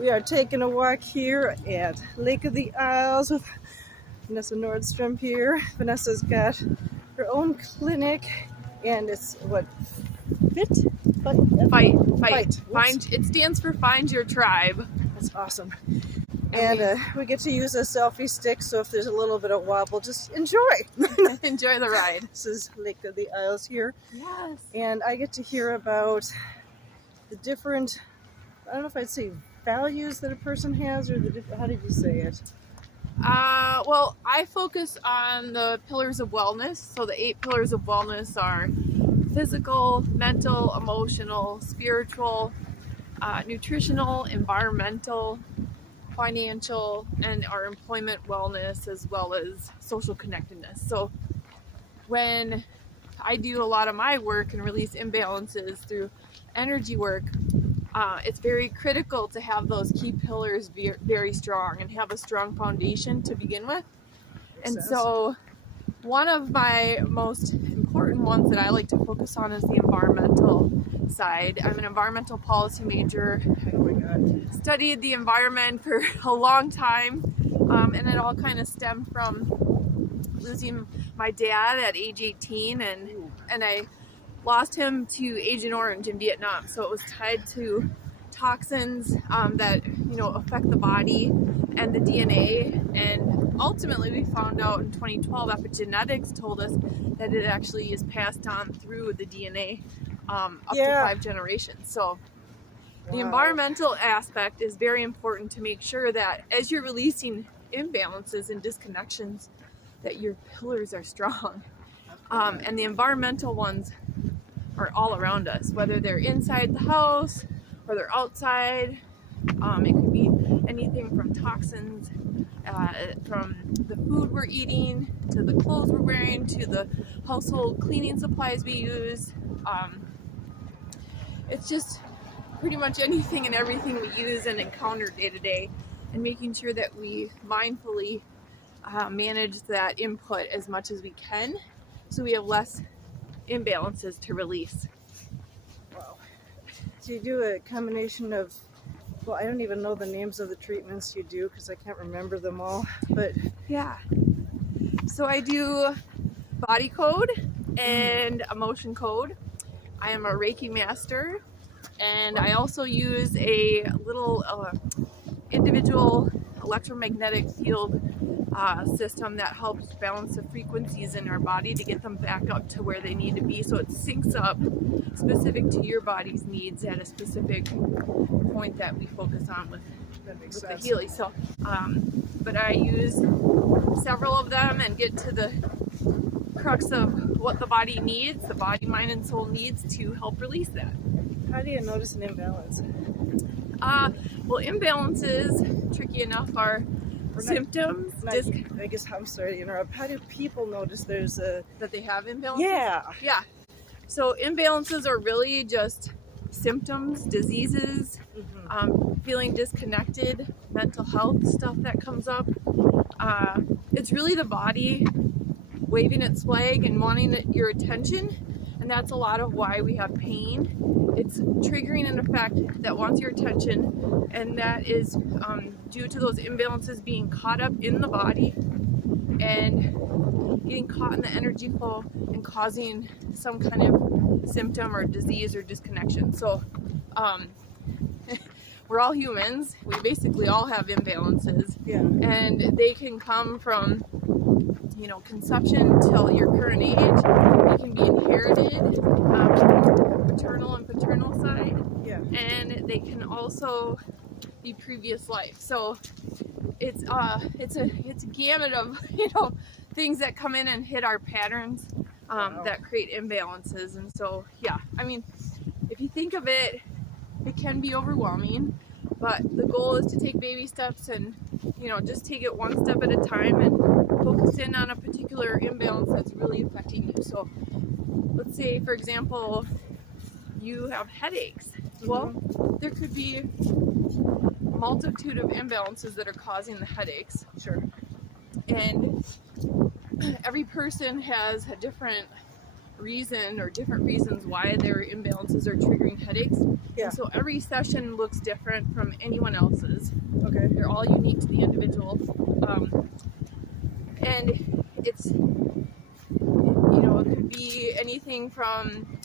We are taking a walk here at Lake of the Isles with Vanessa Nordstrom here. Vanessa's got her own clinic, and it's what? Fight. Find. It stands for Find Your Tribe. That's awesome. And we get to use a selfie stick, so if there's a little bit of wobble, just enjoy. Enjoy the ride. This is Lake of the Isles here. Yes. And I get to hear about the different, I don't know if I'd say values that a person has, or how did you say it? Well, I focus on the pillars of wellness. So the 8 pillars of wellness are physical, mental, emotional, spiritual, nutritional, environmental, financial, and our employment wellness, as well as social connectedness. So when I do a lot of my work and release imbalances through energy work, it's very critical to have those key pillars very strong and have a strong foundation to begin with. And so one of my most important ones that I like to focus on is the environmental side. I'm an environmental policy major. I studied the environment for a long time, and it all kind of stemmed from losing my dad at age 18, and I lost him to Agent Orange in Vietnam. So it was tied to toxins that affect the body and the DNA. And ultimately, we found out in 2012, epigenetics told us that it actually is passed on through the DNA up to 5 generations. So the environmental aspect is very important to make sure that as you're releasing imbalances and disconnections, that your pillars are strong. And the environmental ones are all around us, whether they're inside the house or they're outside. It could be anything from toxins, from the food we're eating, to the clothes we're wearing, to the household cleaning supplies we use. It's just pretty much anything and everything we use and encounter day to day, and making sure that we mindfully manage that input as much as we can, so we have less imbalances to release. Wow. So you do a combination of, well, I don't even know the names of the treatments you do because I can't remember them all, but yeah. So I do body code and emotion code. I am a Reiki master, and I also use a little individual electromagnetic field system that helps balance the frequencies in our body to get them back up to where they need to be, so it syncs up specific to your body's needs at a specific point that we focus on with the healing. So but I use several of them and get to the crux of what the body needs, the body, mind, and soul needs to help release that. How do you notice an imbalance? Well, imbalances, tricky enough, are symptoms. I guess, I'm sorry to interrupt. How do people notice that they have imbalances? Yeah. So imbalances are really just symptoms, diseases, feeling disconnected, mental health stuff that comes up. It's really the body waving its flag and wanting your attention, and that's a lot of why we have pain. It's triggering an effect that wants your attention, and that is due to those imbalances being caught up in the body and getting caught in the energy flow and causing some kind of symptom or disease or disconnection. So we're all humans. We basically all have imbalances, and they can come from conception till your current age. They can be inherited, maternal and paternal side, and they can also be previous life. So it's a gamut of things that come in and hit our patterns that create imbalances. And so if you think of it, it can be overwhelming, but the goal is to take baby steps and just take it one step at a time and focus in on a particular imbalance that's really affecting you. So let's say, for example, you have headaches. Well, there could be a multitude of imbalances that are causing the headaches. Sure. And every person has a different reason or different reasons why their imbalances are triggering headaches. Yeah. And so every session looks different from anyone else's. Okay. They're all unique to the individual. And it's, it could be anything from,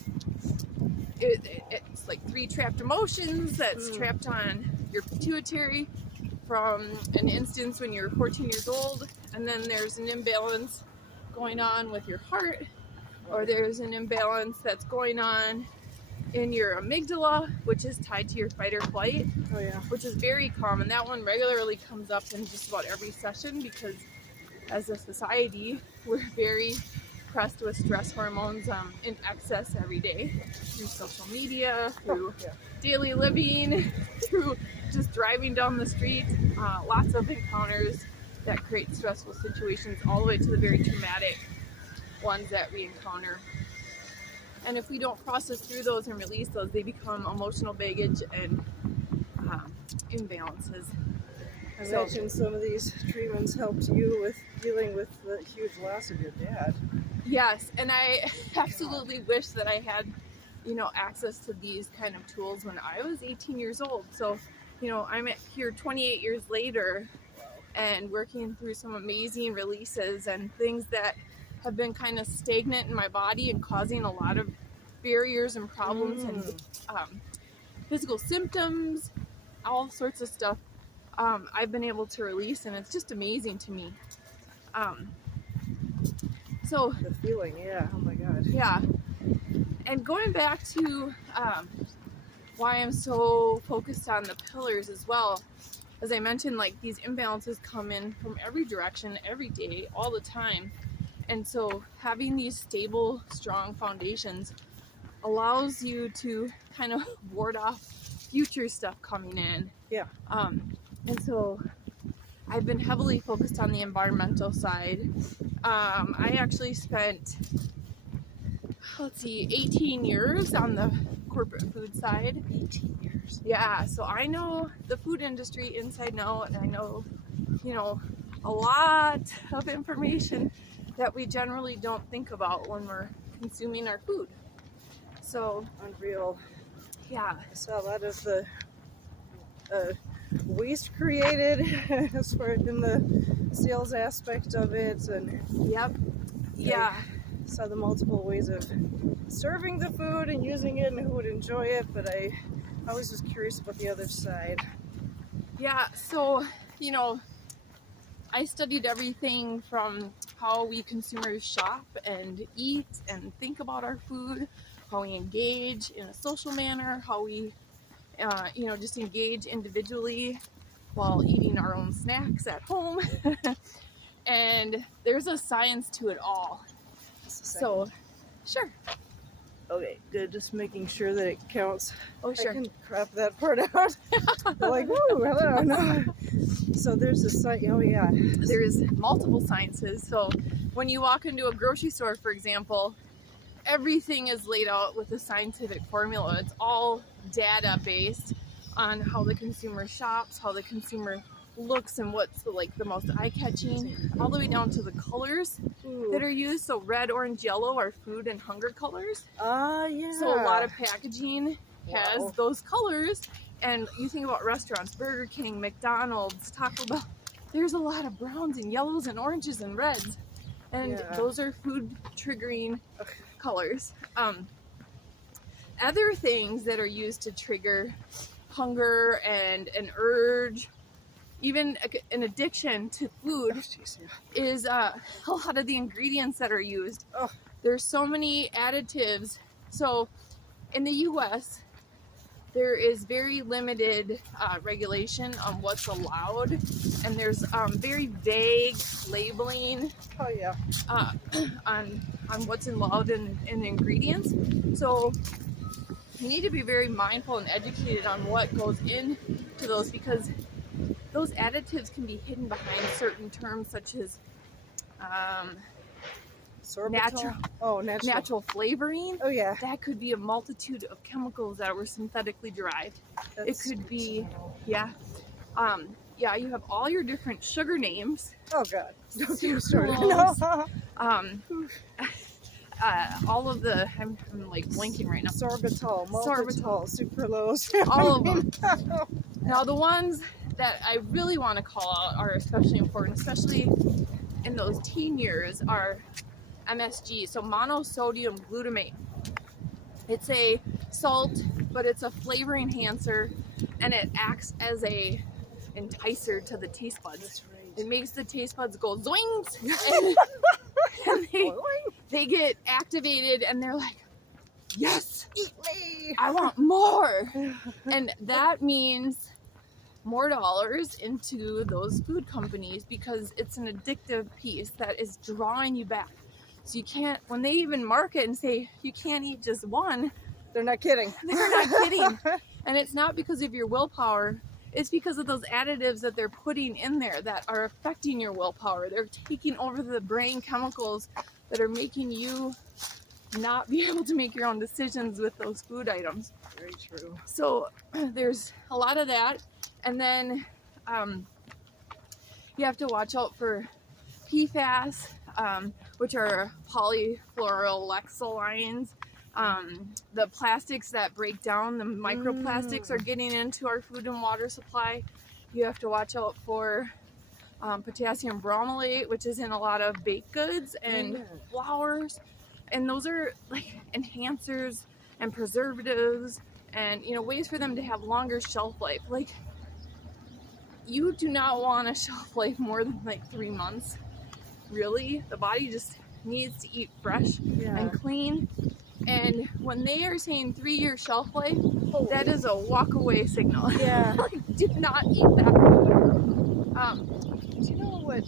it's like 3 trapped emotions that's trapped on your pituitary from an instance when you're 14 years old, and then there's an imbalance going on with your heart, or there's an imbalance that's going on in your amygdala, which is tied to your fight or flight. Oh yeah. Which is very common. That one regularly comes up in just about every session because as a society, we're very pressed with stress hormones in excess every day through social media, through daily living, through just driving down the street. Lots of encounters that create stressful situations, all the way to the very traumatic ones that we encounter. And if we don't process through those and release those, they become emotional baggage and imbalances. I imagine some of these treatments helped you with dealing with the huge loss of your dad. Yes, and I absolutely wish that I had, access to these kind of tools when I was 18 years old. So, I'm here 28 years later and working through some amazing releases and things that have been kind of stagnant in my body and causing a lot of barriers and problems and physical symptoms, all sorts of stuff. I've been able to release, and it's just amazing to me. So the feeling, yeah. Oh my God. Yeah. And going back to why I'm so focused on the pillars as well, as I mentioned, like these imbalances come in from every direction, every day, all the time. And so having these stable, strong foundations allows you to kind of ward off future stuff coming in. Yeah. And so I've been heavily focused on the environmental side. I actually spent, 18 years on the corporate food side. 18 years. Yeah, so I know the food industry inside and out, and I know, a lot of information that we generally don't think about when we're consuming our food. So unreal. Yeah. I saw a lot of the waste created as far as in the sales aspect of it, and yeah, saw the multiple ways of serving the food and using it and who would enjoy it, but I always was curious about the other side. Yeah, so I studied everything from how we consumers shop and eat and think about our food, how we engage in a social manner, how we just engage individually while eating our own snacks at home. And there's a science to it all. So, sure. Okay, good. Just making sure that it counts. Oh, sure. I can crop that part out. They're like, woo, hello. No. So there's a science. Oh, yeah. There's multiple sciences. So when you walk into a grocery store, for example, everything is laid out with a scientific formula. It's all data based on how the consumer shops, how the consumer looks, and what's the most eye-catching, all the way down to the colors that are used. So red, orange, yellow are food and hunger colors. Yeah. So a lot of packaging has those colors. And you think about restaurants, Burger King, McDonald's, Taco Bell, there's a lot of browns and yellows and oranges and reds. And those are food triggering colors. Other things that are used to trigger hunger and an urge, even an addiction to food, is a lot of the ingredients that are used. There's so many additives. So in the US, there is very limited regulation on what's allowed, and there's very vague labeling on what's allowed in the ingredients. So you need to be very mindful and educated on what goes into those, because those additives can be hidden behind certain terms such as natural flavoring. Oh yeah. That could be a multitude of chemicals that were synthetically derived. It could be, you have all your different sugar names. Oh God. Don't get me started. No. all of the, I'm like blinking right now. Sorbitol, maltitol, sucralose. All of them. Now the ones that I really want to call out are especially important, especially in those teen years, are MSG, so monosodium glutamate. It's a salt, but it's a flavor enhancer, and it acts as a enticer to the taste buds. That's right. It makes the taste buds go zoings, and they get activated, and they're like, yes, Eat me! I want more. And that means more dollars into those food companies, because it's an addictive piece that is drawing you back. So you can't, when they even market and say you can't eat just one, They're not kidding. they're not kidding. And it's not because of your willpower, it's because of those additives that they're putting in there that are affecting your willpower. They're taking over the brain chemicals that are making you not be able to make your own decisions with those food items. Very true. So there's a lot of that. And then you have to watch out for PFAS, which are polyfluoroalkylanes. The plastics that break down, the microplastics, are getting into our food and water supply. You have to watch out for potassium bromylate, which is in a lot of baked goods and flours. And those are like enhancers and preservatives and, you know, ways for them to have longer shelf life. Like, you do not want a shelf life more than like 3 months. Really, the body just needs to eat fresh and clean. And when they are saying 3-year shelf life, that is a walk away signal. Yeah. Like, do not eat that food. Do you know what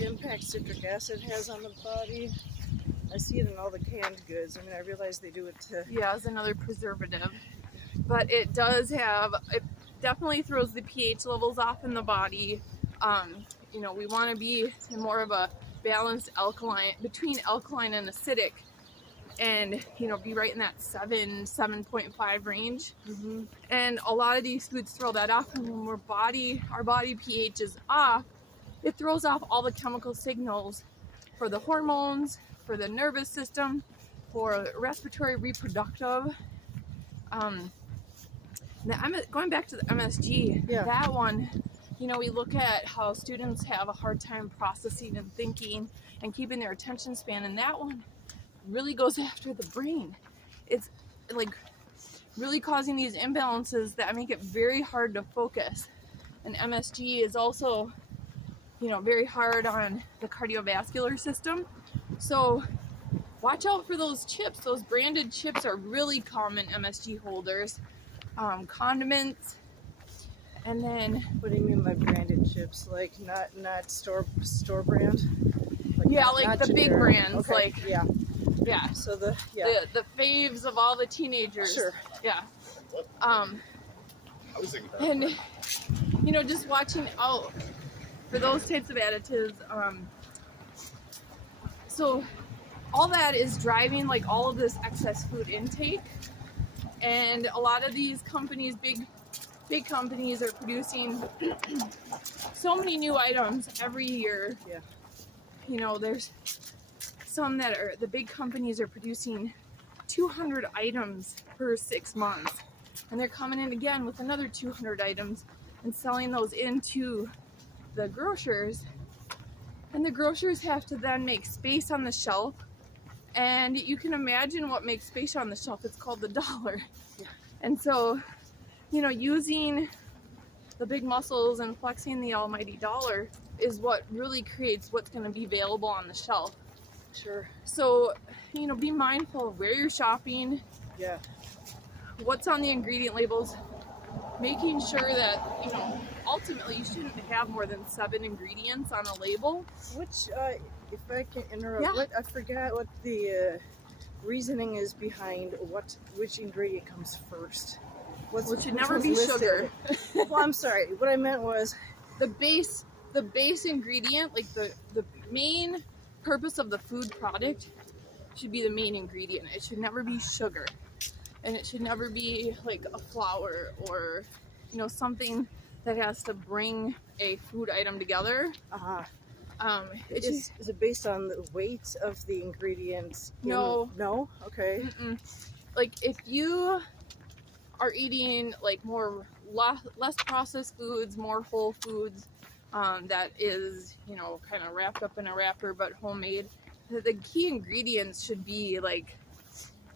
impact citric acid has on the body? I see it in all the canned goods. I mean, I realize they do it to... Yeah, it's another preservative. But it does have, it definitely throws the pH levels off in the body. You know, we want to be in more of a balanced alkaline, between alkaline and acidic, and, you know, be right in that 7.5 range. And a lot of these foods throw that off, and when our body pH is off, it throws off all the chemical signals for the hormones, for the nervous system, for respiratory, reproductive. Going back to the MSG, that one, you know, we look at how students have a hard time processing and thinking and keeping their attention span, and that one really goes after the brain. It's like really causing these imbalances that make it very hard to focus. And MSG is also, you know, very hard on the cardiovascular system. So watch out for those chips. Those branded chips are really common MSG holders. Condiments, and then... What do you mean by branded chips? Like not store brand? Like like the big brands, okay. yeah. So the faves of all the teenagers. Sure. Yeah. And you know, just watching out for those types of additives. So all that is driving like all of this excess food intake. And a lot of these companies, big companies, are producing so many new items every year. Yeah. You know, there's some that are, the big companies are producing 200 items per 6 months. And they're coming in again with another 200 items and selling those into the grocers. And the grocers have to then make space on the shelf. And you can imagine what makes space on the shelf. It's called the dollar. Yeah. And so, you know, using the big muscles and flexing the almighty dollar is what really creates what's going to be available on the shelf. Sure. So, you know, be mindful of where you're shopping. Yeah. What's on the ingredient labels. Making sure that, you know, ultimately you shouldn't have more than 7 ingredients on a label. Which, if I can interrupt, I forgot what the reasoning is behind which ingredient comes first. Which should never be sugar. Well, I'm sorry. What I meant was the base ingredient, like the main purpose of the food product should be the main ingredient. It should never be sugar. And it should never be like a flour or, you know, something that has to bring a food item together. Is it based on the weight of the ingredients? No. No? Okay. Like if you are eating like less processed foods, more whole foods, that is, you know, kind of wrapped up in a wrapper but homemade, the key ingredients should be like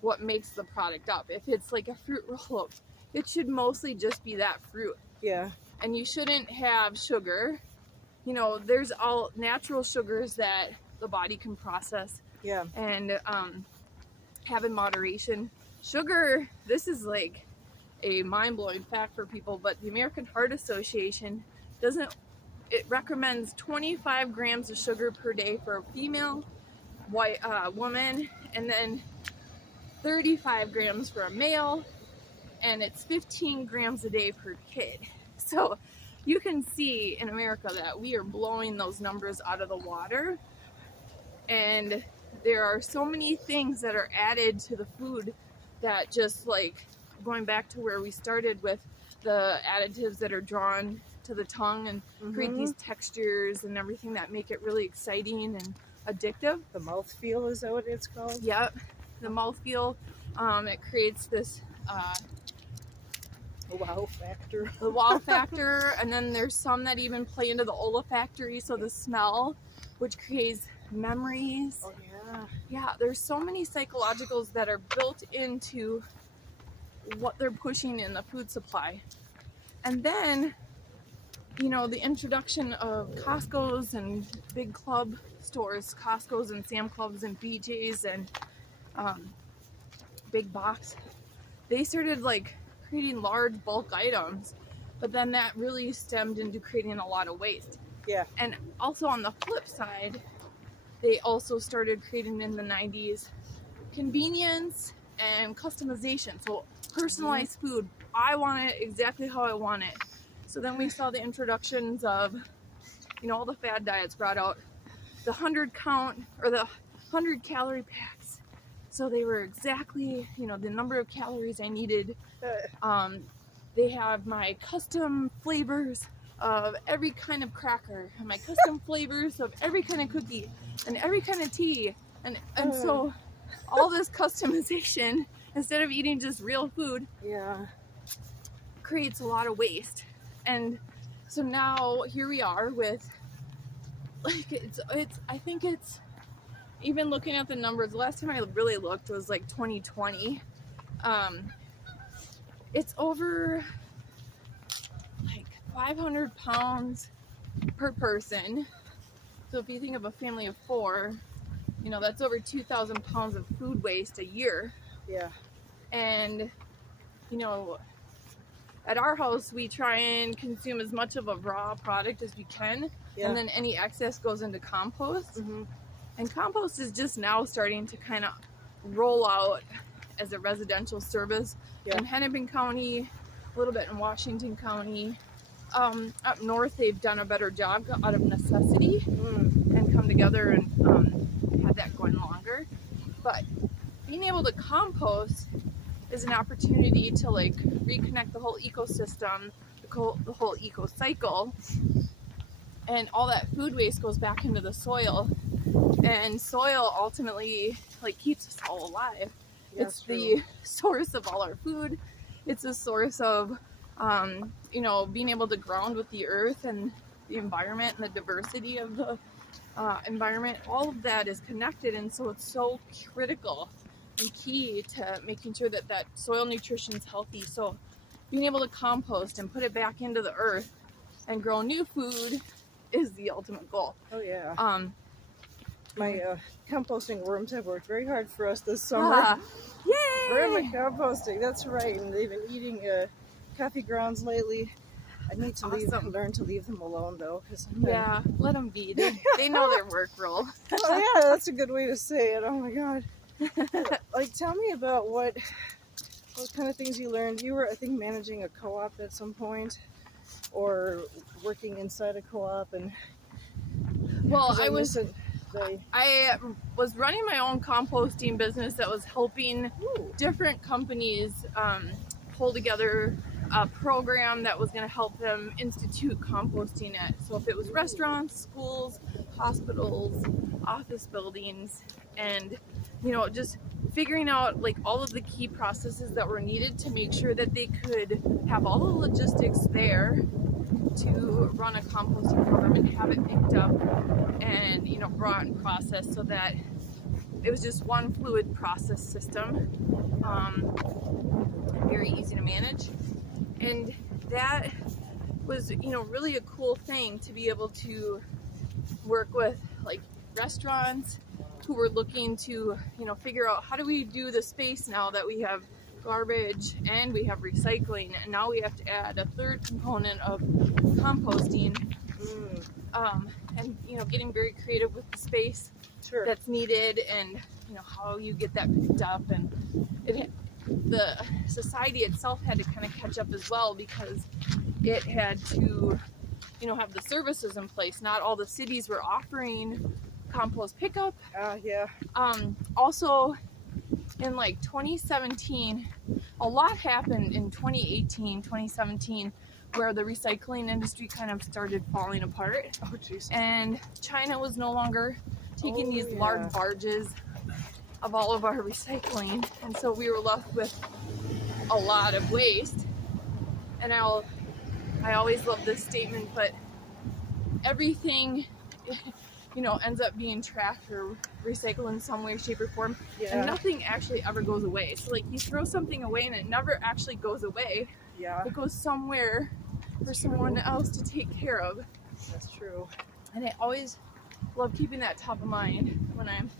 what makes the product up. If it's like a fruit roll-up, it should mostly just be that fruit. Yeah. And you shouldn't have sugar. You know, there's all natural sugars that the body can process. Yeah. And have in moderation. Sugar, this is like a mind-blowing fact for people, but the American Heart Association recommends 25 grams of sugar per day for a female white woman, and then 35 grams for a male, and it's 15 grams a day per kid. So you can see in America that we are blowing those numbers out of the water, and there are so many things that are added to the food that, just like going back to where we started with the additives that are drawn to the tongue and create these textures and everything that make it really exciting and addictive. The mouthfeel, is that what it's called? Yep, the mouthfeel. It creates this wow factor. the wow factor, and then there's some that even play into the olfactory, so the smell, which creates memories. Oh yeah. Yeah, there's so many psychologicals that are built into what they're pushing in the food supply. And then, you know, the introduction of Costco's and big club stores, Costco's and Sam Clubs and BJ's and big box, they started like creating large bulk items, but then that really stemmed into creating a lot of waste. Yeah. And also on the flip side, they also started creating in the 90s convenience and customization. So personalized food, I want it exactly how I want it. So then we saw the introductions of, you know, all the fad diets brought out the 100 count or the 100 calorie packs. So they were exactly, you know, the number of calories I needed. They have my custom flavors of every kind of cracker, and my custom flavors of every kind of cookie and every kind of tea. And so all this customization, instead of eating just real food, yeah, creates a lot of waste. And so now here we are with, like, it's I think it's, even looking at the numbers, the last time I really looked was like 2020. It's over like 500 pounds per person. So if you think of a family of 4, you know, that's over 2,000 pounds of food waste a year. yeah, And, you know, at our house, we try and consume as much of a raw product as we can. yeah. And then any excess goes into compost. And compost is just now starting to kind of roll out as a residential service in Hennepin County, a little bit in Washington County. Up north, they've done a better job out of necessity and come together and had that going longer. But being able to compost is an opportunity to like reconnect the whole ecosystem, the whole eco cycle, and all that food waste goes back into the soil. And soil ultimately like keeps us all alive. Yeah, it's the source of all our food. It's a source of, you know, being able to ground with the earth and the environment and the diversity of the environment. All of that is connected, and so it's so critical and key to making sure that that soil nutrition is healthy. So being able to compost and put it back into the earth and grow new food is the ultimate goal. Oh yeah. My composting worms have worked very hard for us this summer. Yay! Vermicomposting, that's right. And they've been eating coffee grounds lately. I need to learn to leave them alone though, because yeah, let them be. They know their work role. Oh yeah, that's a good way to say it. Oh my god. Like, tell me about what kind of things you learned. You were, I think, managing a co-op at some point, or working inside a co-op, and well, I was running my own composting business that was helping different companies pull together a program that was going to help them institute composting at, so if it was restaurants, schools, hospitals, office buildings, and just figuring out like all of the key processes that were needed to make sure that they could have all the logistics there to run a composting program and have it picked up and brought and processed, so that it was just one fluid process system, very easy to manage. And that was really a cool thing to be able to work with like restaurants who were looking to figure out, how do we do the space now that we have garbage and we have recycling, and now we have to add a third component of composting. And getting very creative with the space that's needed, and how you get that picked up. And the society itself had to kind of catch up as well, because it had to have the services in place. Not all the cities were offering compost pickup. Also in like 2017, a lot happened in 2018, 2017, where the recycling industry kind of started falling apart. Oh, jeez. And China was no longer taking these large barges of all of our recycling, and so we were left with a lot of waste. And I always love this statement, but everything ends up being tracked or recycled in some way, shape, or form, and nothing actually ever goes away. So like, you throw something away and it never actually goes away. It goes somewhere for someone else to take care of. That's true. And I always love keeping that top of mind when I'm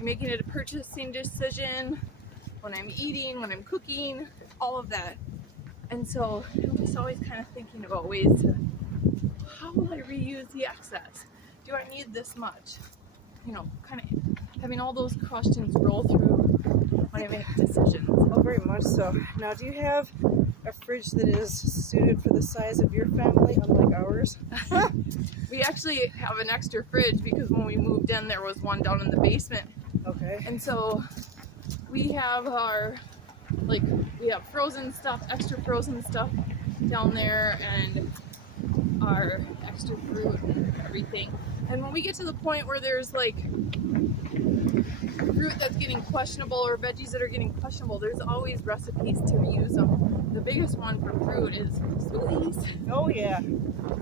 making a purchasing decision, when I'm eating, when I'm cooking, all of that. And so I'm just always kind of thinking about ways to, how will I reuse the excess? Do I need this much? Kind of having all those questions roll through when I make decisions. Oh, very much so. Now, do you have a fridge that is suited for the size of your family, unlike ours? We actually have an extra fridge because when we moved in, there was one down in the basement. Okay. And so we have we have frozen stuff, extra frozen stuff down there, and our extra fruit and everything. And when we get to the point where there's like fruit that's getting questionable or veggies that are getting questionable, there's always recipes to reuse them. The biggest one for fruit is smoothies. Oh yeah.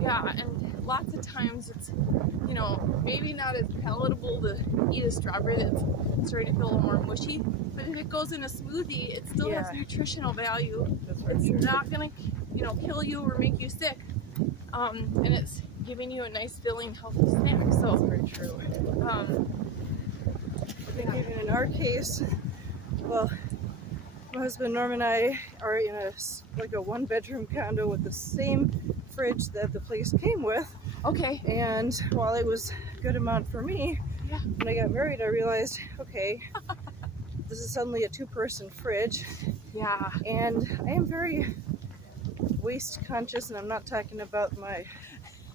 Yeah, and lots of times it's, maybe not as palatable to eat a strawberry that's starting to feel a little more mushy, but if it goes in a smoothie, it still has nutritional value. It's not gonna, kill you or make you sick. And it's giving you a nice, filling, healthy snack. So that's very true. I think even in our case, well, my husband Norm and I are in a one-bedroom condo with the same fridge that the place came with. Okay. And while it was a good amount for me, when I got married, I realized, okay, this is suddenly a two-person fridge. Yeah. And I am very waste conscious, and I'm not talking about my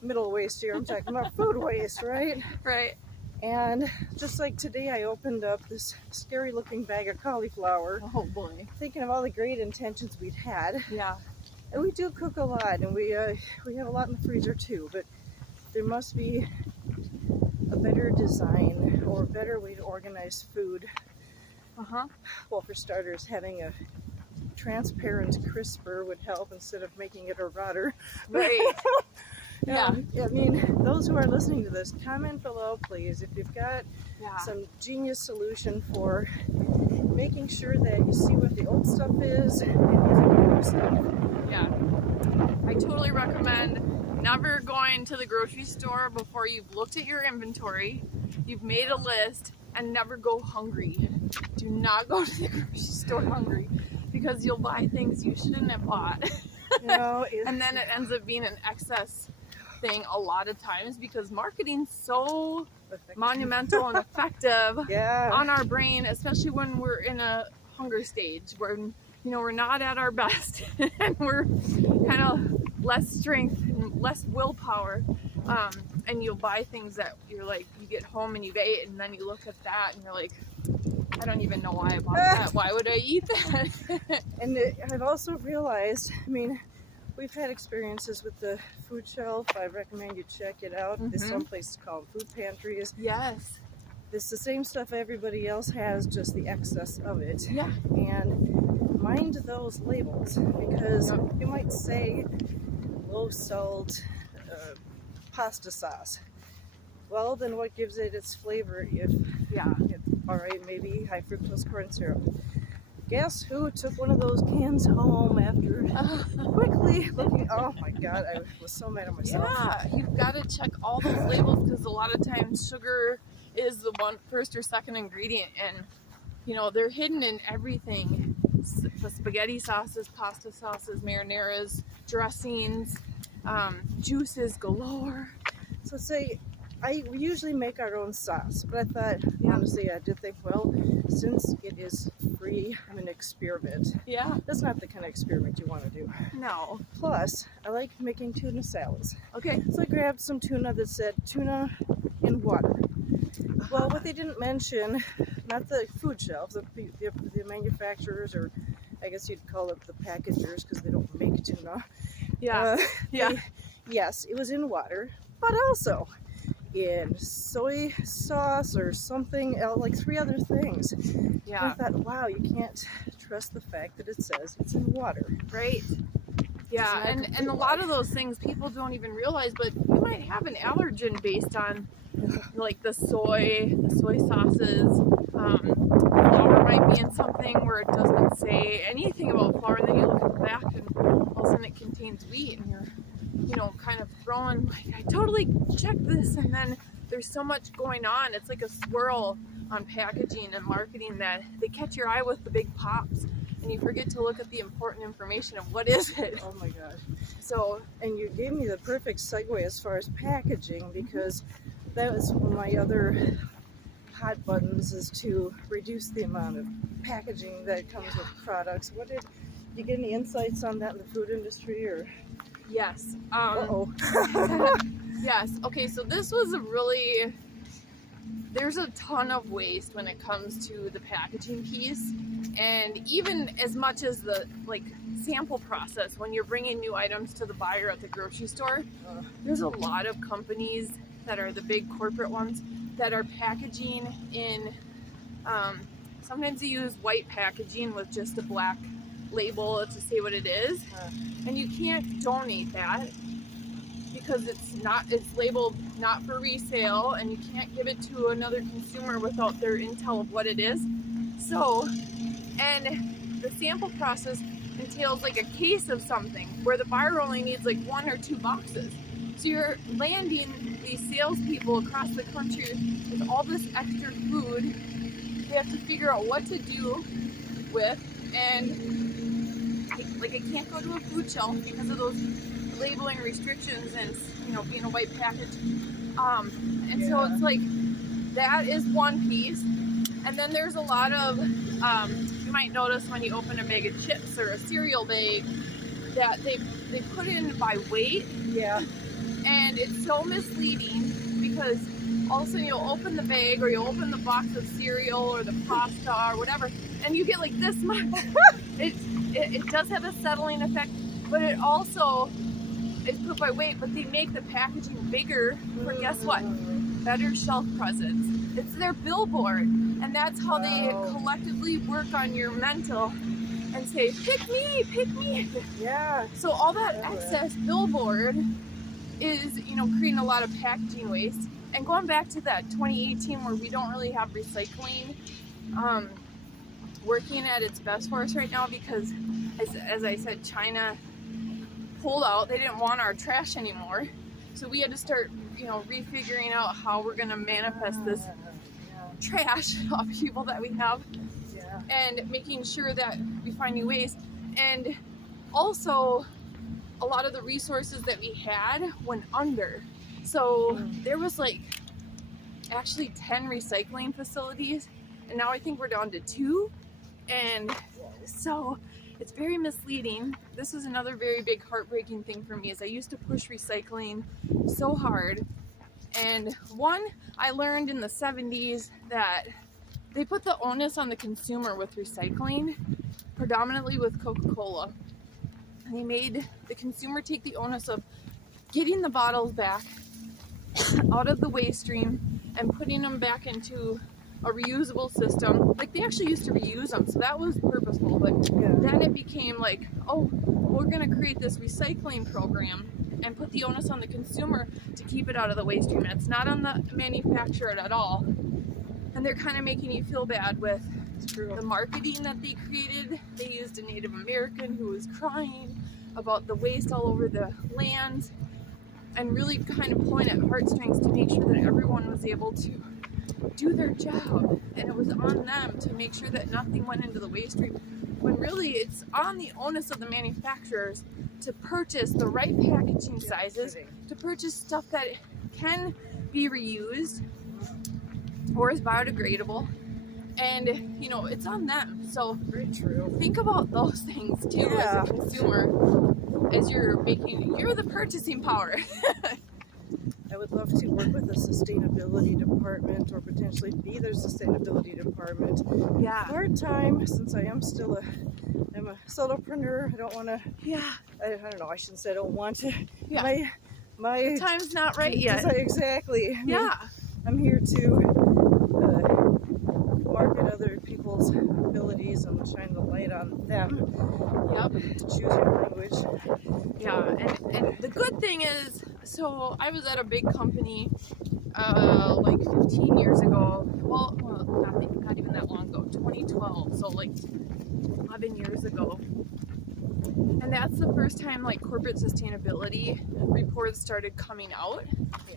middle waste here. I'm talking about food waste, right? Right. And just like today, I opened up this scary looking bag of cauliflower. Oh boy. Thinking of all the great intentions we'd had. Yeah. And we do cook a lot, and we have a lot in the freezer too, but there must be a better design or a better way to organize food. Well, for starters, having a transparent crisper would help instead of making it a rotter. Right. Yeah. I mean, those who are listening to this, comment below, please, if you've got some genius solution for making sure that you see what the old stuff is and using the new stuff. Yeah. I totally recommend never going to the grocery store before you've looked at your inventory, you've made a list, and never go hungry. Do not go to the grocery store hungry, because you'll buy things you shouldn't have bought. And then it ends up being an excess thing a lot of times, because marketing's so monumental and effective on our brain, especially when we're in a hunger stage where we're not at our best and we're kind of less strength and less willpower, and you'll buy things that you're like, you get home and you've ate, and then you look at that and you're like, I don't even know why I bought that. Why would I eat that? And I've also realized, I mean, we've had experiences with the food shelf. I recommend you check it out. There's some places called food pantries. Yes. It's the same stuff everybody else has, just the excess of it. Yeah. And mind those labels, because you might say low salt pasta sauce. Well, then what gives it its flavor if, all right, maybe high fructose corn syrup. Guess who took one of those cans home after quickly looking? Oh my God, I was so mad at myself. Yeah, you've got to check all those labels, because a lot of times sugar is the first or second ingredient, and you know, they're hidden in everything. The spaghetti sauces, pasta sauces, marinaras, dressings, juices galore. So say, we usually make our own sauce, but I thought, honestly, I did think, well, since it is free, I'm an experiment. Yeah. That's not the kind of experiment you want to do. No. Plus, I like making tuna salads. Okay. So I grabbed some tuna that said tuna in water. Well, what they didn't mention, not the food shelf, the manufacturers, or I guess you'd call it the packagers, because they don't make tuna. Yeah. Yes, it was in water, but also in soy sauce or something else, like 3 other things. Yeah. And I thought, wow, you can't trust the fact that it says it's in water. Right. Yeah, and a lot of those things people don't even realize, but you might have an allergen based on like the soy sauces. Flour might be in something where it doesn't say anything about flour, and then you look at the back and all of a sudden it contains wheat, and you're, you know, kind of throwing like, I totally checked this, and then there's so much going on. It's like a swirl on packaging and marketing that they catch your eye with the big pops, and you forget to look at the important information of what is it. Oh my gosh. So, and you gave me the perfect segue as far as packaging, because that was one of my other hot buttons, is to reduce the amount of packaging that comes with products. What did you get any insights on that in the food industry, or? yes. Yes. Okay, so this was there's a ton of waste when it comes to the packaging piece, and even as much as the sample process when you're bringing new items to the buyer at the grocery store. There's a lot of companies that are the big corporate ones that are packaging in, sometimes they use white packaging with just a black label to say what it is, and you can't donate that because it's labeled not for resale, and you can't give it to another consumer without their intel of what it is. So, and the sample process entails like a case of something where the buyer only needs like 1 or 2 boxes. So you're landing these salespeople across the country with all this extra food. They have to figure out what to do with, and I can't go to a food shelf because of those labeling restrictions and, you know, being a white package. So it's like, that is one piece. And then there's a lot of, you might notice when you open a bag of chips or a cereal bag that they put in by weight. Yeah. And it's so misleading, because all of a sudden you'll open the bag or you'll open the box of cereal or the pasta or whatever, and you get like this much. It does have a settling effect, but it also is put by weight, but they make the packaging bigger for, guess what? Better shelf presence. It's their billboard, and that's how they collectively work on your mental and say, pick me, pick me. Yeah. So all that excess billboard is, you know, creating a lot of packaging waste. And going back to that 2018 where we don't really have recycling working at its best for us right now, because as I said, China pulled out. They didn't want our trash anymore. So we had to start, you know, refiguring out how we're going to manifest this trash upheaval that we have, and making sure that we find new ways. And also, a lot of the resources that we had went under. So there was like actually 10 recycling facilities, and now I think we're down to 2. And so it's very misleading. This is another very big heartbreaking thing for me, is I used to push recycling so hard. And one, I learned in the 70s that they put the onus on the consumer with recycling, predominantly with Coca-Cola. And they made the consumer take the onus of getting the bottles back out of the waste stream and putting them back into a reusable system. Like, they actually used to reuse them, so that was purposeful. But then it became like, oh, we're going to create this recycling program and put the onus on the consumer to keep it out of the waste stream. And it's not on the manufacturer at all. And they're kind of making you feel bad with the marketing that they created. They used a Native American who was crying about the waste all over the land and really kind of pulling at heartstrings to make sure that everyone was able to do their job. And it was on them to make sure that nothing went into the waste stream, when really it's on the onus of the manufacturers to purchase the right packaging sizes, to purchase stuff that can be reused or is biodegradable. And, you know, it's on them. So Very true. think about those things too as a consumer, as you're the purchasing power. I would love to work with a sustainability department, or potentially be their sustainability department. Yeah. Part-time, since I'm a solopreneur. I don't want to, Yeah. I don't know, I shouldn't say I don't want to. Yeah. My The time's not right yet. Exactly. I mean, Yeah. I'm here to market other people's abilities and shine the light on them. Yep. Choose your language. Yeah. And the good thing is, so I was at a big company like 15 years ago. Well, not even that long ago. 2012. So like 11 years ago. And that's the first time like corporate sustainability reports started coming out. Yeah.